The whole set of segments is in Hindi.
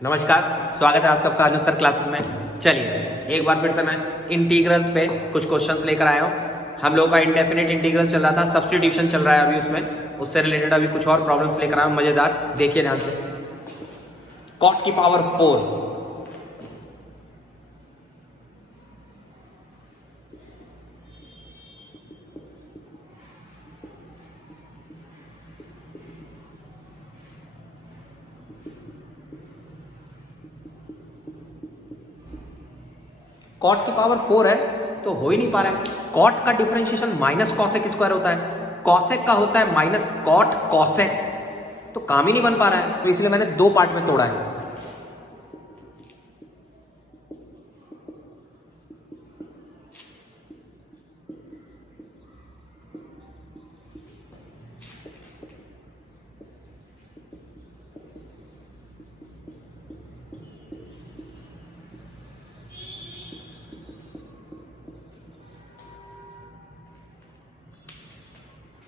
नमस्कार, स्वागत है आप सबका अनुसर क्लासेस में। चलिए एक बार फिर से मैं इंटीग्रल्स पे कुछ क्वेश्चंस लेकर आया हूँ। हम लोगों का इंडेफिनिट इंटीग्रल चल रहा था, सब्स्टिट्यूशन चल रहा है अभी उसमें, उससे रिलेटेड अभी कुछ और प्रॉब्लम्स लेकर आया हूँ मजेदार। देखिए ध्यान से, कॉट की पावर 4, कॉट की पावर 4 है तो हो ही नहीं पा रहा है। कॉट का डिफरेंशिएशन माइनस कॉसेक स्क्वायर होता है, कॉसेक का होता है माइनस कॉट कॉसेक, तो काम ही नहीं बन पा रहा है, तो इसलिए मैंने दो पार्ट में तोड़ा है।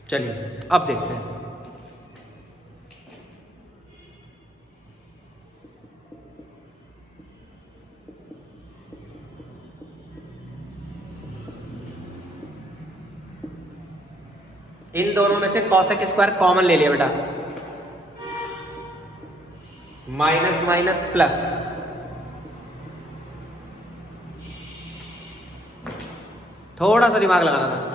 चलिए अब देखते हैं। इन दोनों में से कॉसेक स्क्वायर कॉमन ले लिया बेटा, माइनस माइनस प्लस, थोड़ा सा दिमाग लगाना था।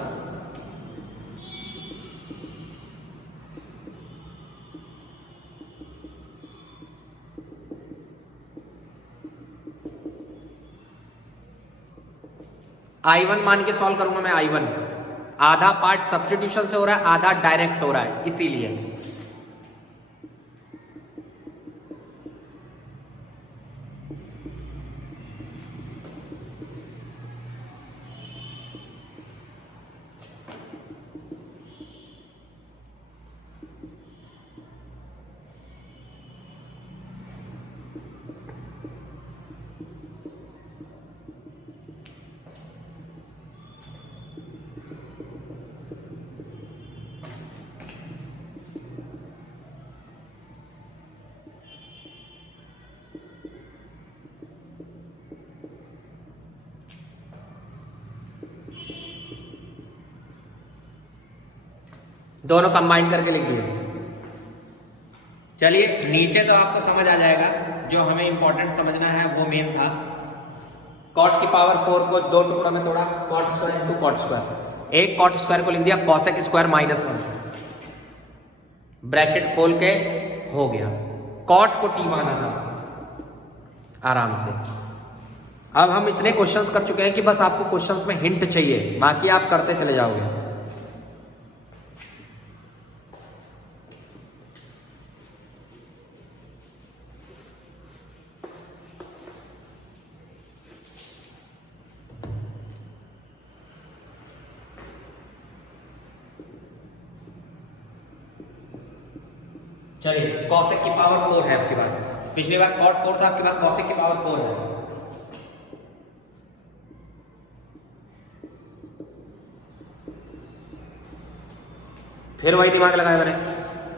I1 मान के सॉल्व करूंगा मैं। I1 आधा पार्ट सब्स्टिट्यूशन से हो रहा है, आधा डायरेक्ट हो रहा है, इसीलिए दोनों कंबाइन करके लिख दिए। चलिए नीचे तो आपको समझ आ जाएगा, जो हमें इंपॉर्टेंट समझना है वो मेन था। कॉट की पावर 4 को दो टुकड़ों में तोड़ा, cot square into cot square. एक कॉट स्क्वायर को लिख दिया कॉसेक स्क्वायर माइनस 1, ब्रैकेट खोल के हो गया। कॉट को टी माना था आराम से। अब हम इतने क्वेश्चंस कर चुके हैं कि बस आपको क्वेश्चंस में हिंट चाहिए, बाकी आप करते चले जाओगे। चलिए कॉसेक की पावर 4 है आपकी बार, पिछली बार कॉट 4 था, आपकी बार कॉसेक की पावर 4 है। फिर वही दिमाग लगाया मैंने,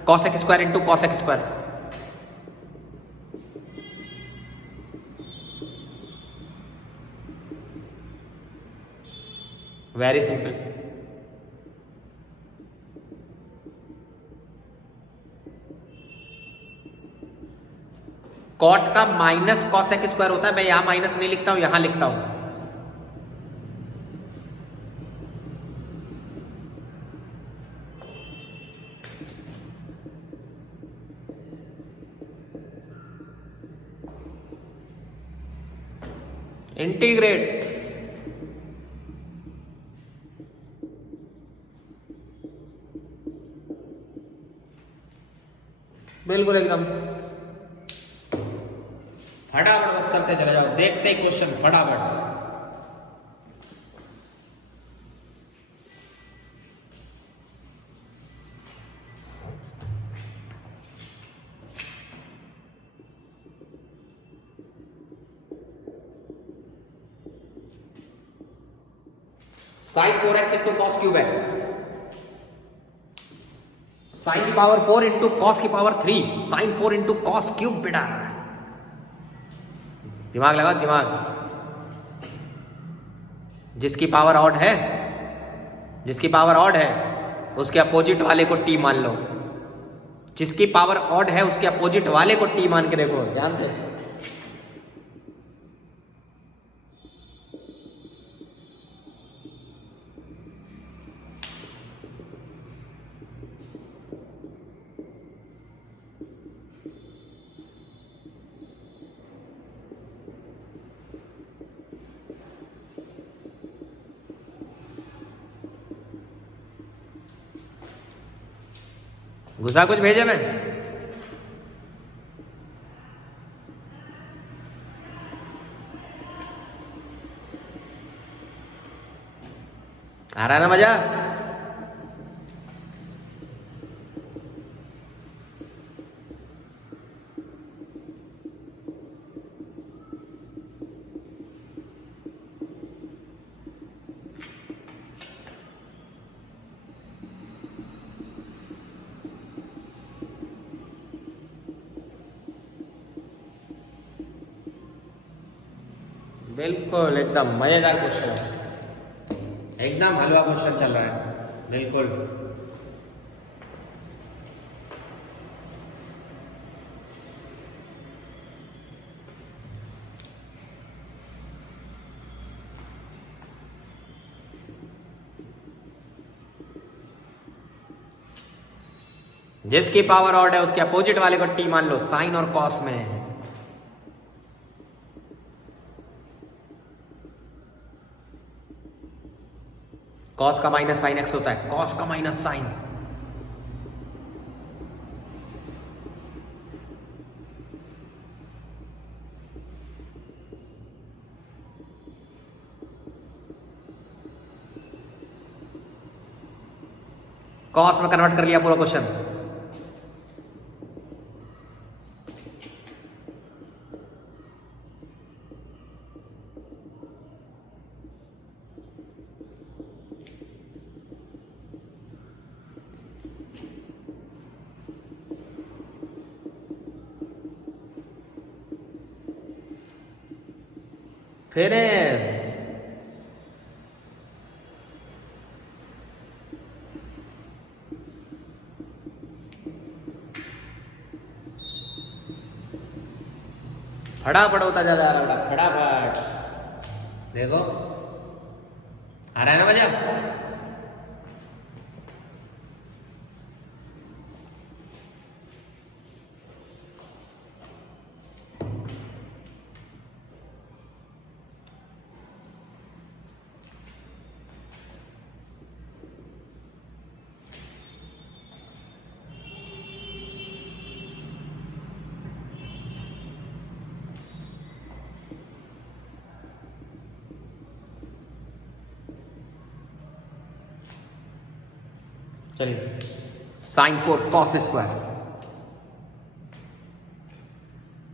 cosec square into cosec square, very simple. Cot का माइनस कॉसेक स्क्वायर होता है, मैं यहां माइनस नहीं लिखता हूं, यहां लिखता हूं। इंटीग्रेट, बिल्कुल एकदम फटाफट बस करते चले जाओ, देखते ही क्वेश्चन फटाफट। Sine 4x into cos cube x, sine की पावर 4 इंटू कॉस की power 3, sine 4 into cos cube बेटा। दिमाग लगाओ दिमाग। जिसकी पावर ऑड है, जिसकी पावर ऑड है उसके अपोजिट वाले को टी मान लो। जिसकी पावर ऑड है उसके अपोजिट वाले को टी मान के देखो ध्यान से। घुसा कुछ भेजे मैं? आ रहा है ना मजा? बिल्कुल एकदम मजेदार क्वेश्चन, एकदम हलवा क्वेश्चन चल रहा है बिल्कुल। जिसकी पावर ऑड है उसके अपोजिट वाले को टी मान लो, साइन और कॉस में। कॉस का माइनस साइन एक्स होता है, कॉस का माइनस साइन। कॉस में कन्वर्ट कर लिया पूरा क्वेश्चन। फिनिश। फटाफट होता जा रहा है, फटाफट देखो आ रहा है ना मजा? चलिए, साइन 4 कॉस स्क्वायर,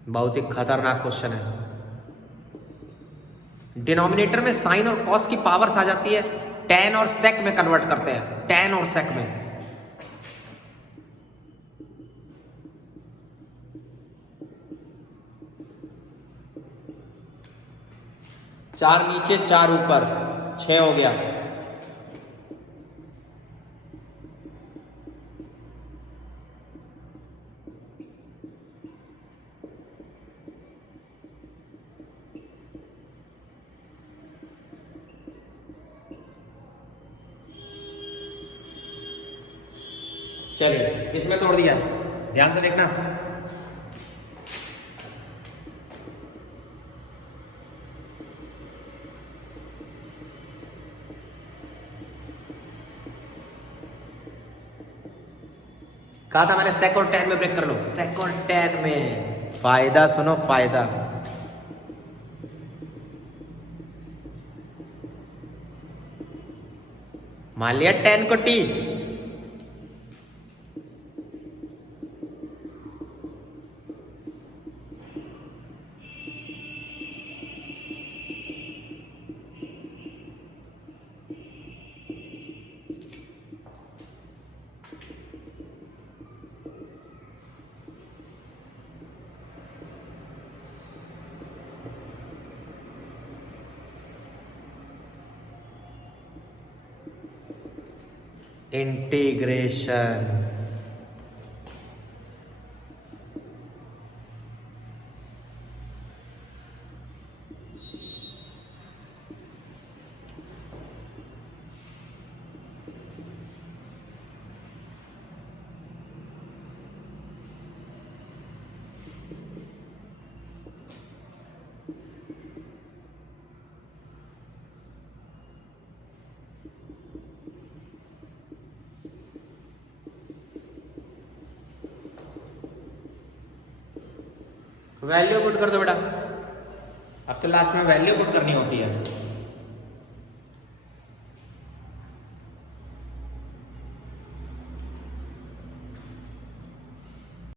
बहुत ही खतरनाक क्वेश्चन है। डिनोमिनेटर में साइन और कॉस की पावर्स आ जाती है, टेन और सेक में कन्वर्ट करते हैं, टेन और सेक में। चार नीचे चार ऊपर, 6 हो गया। चलिए इसमें तोड़ दिया, ध्यान से देखना। कहा था मैंने सेक और टेन में ब्रेक कर लो, सेक और टेन में। फायदा सुनो फायदा, मान लिया टेन को टी, इंटीग्रेशन। वैल्यू पुट कर दो बेटा, अब तो लास्ट में वैल्यू पुट करनी होती है।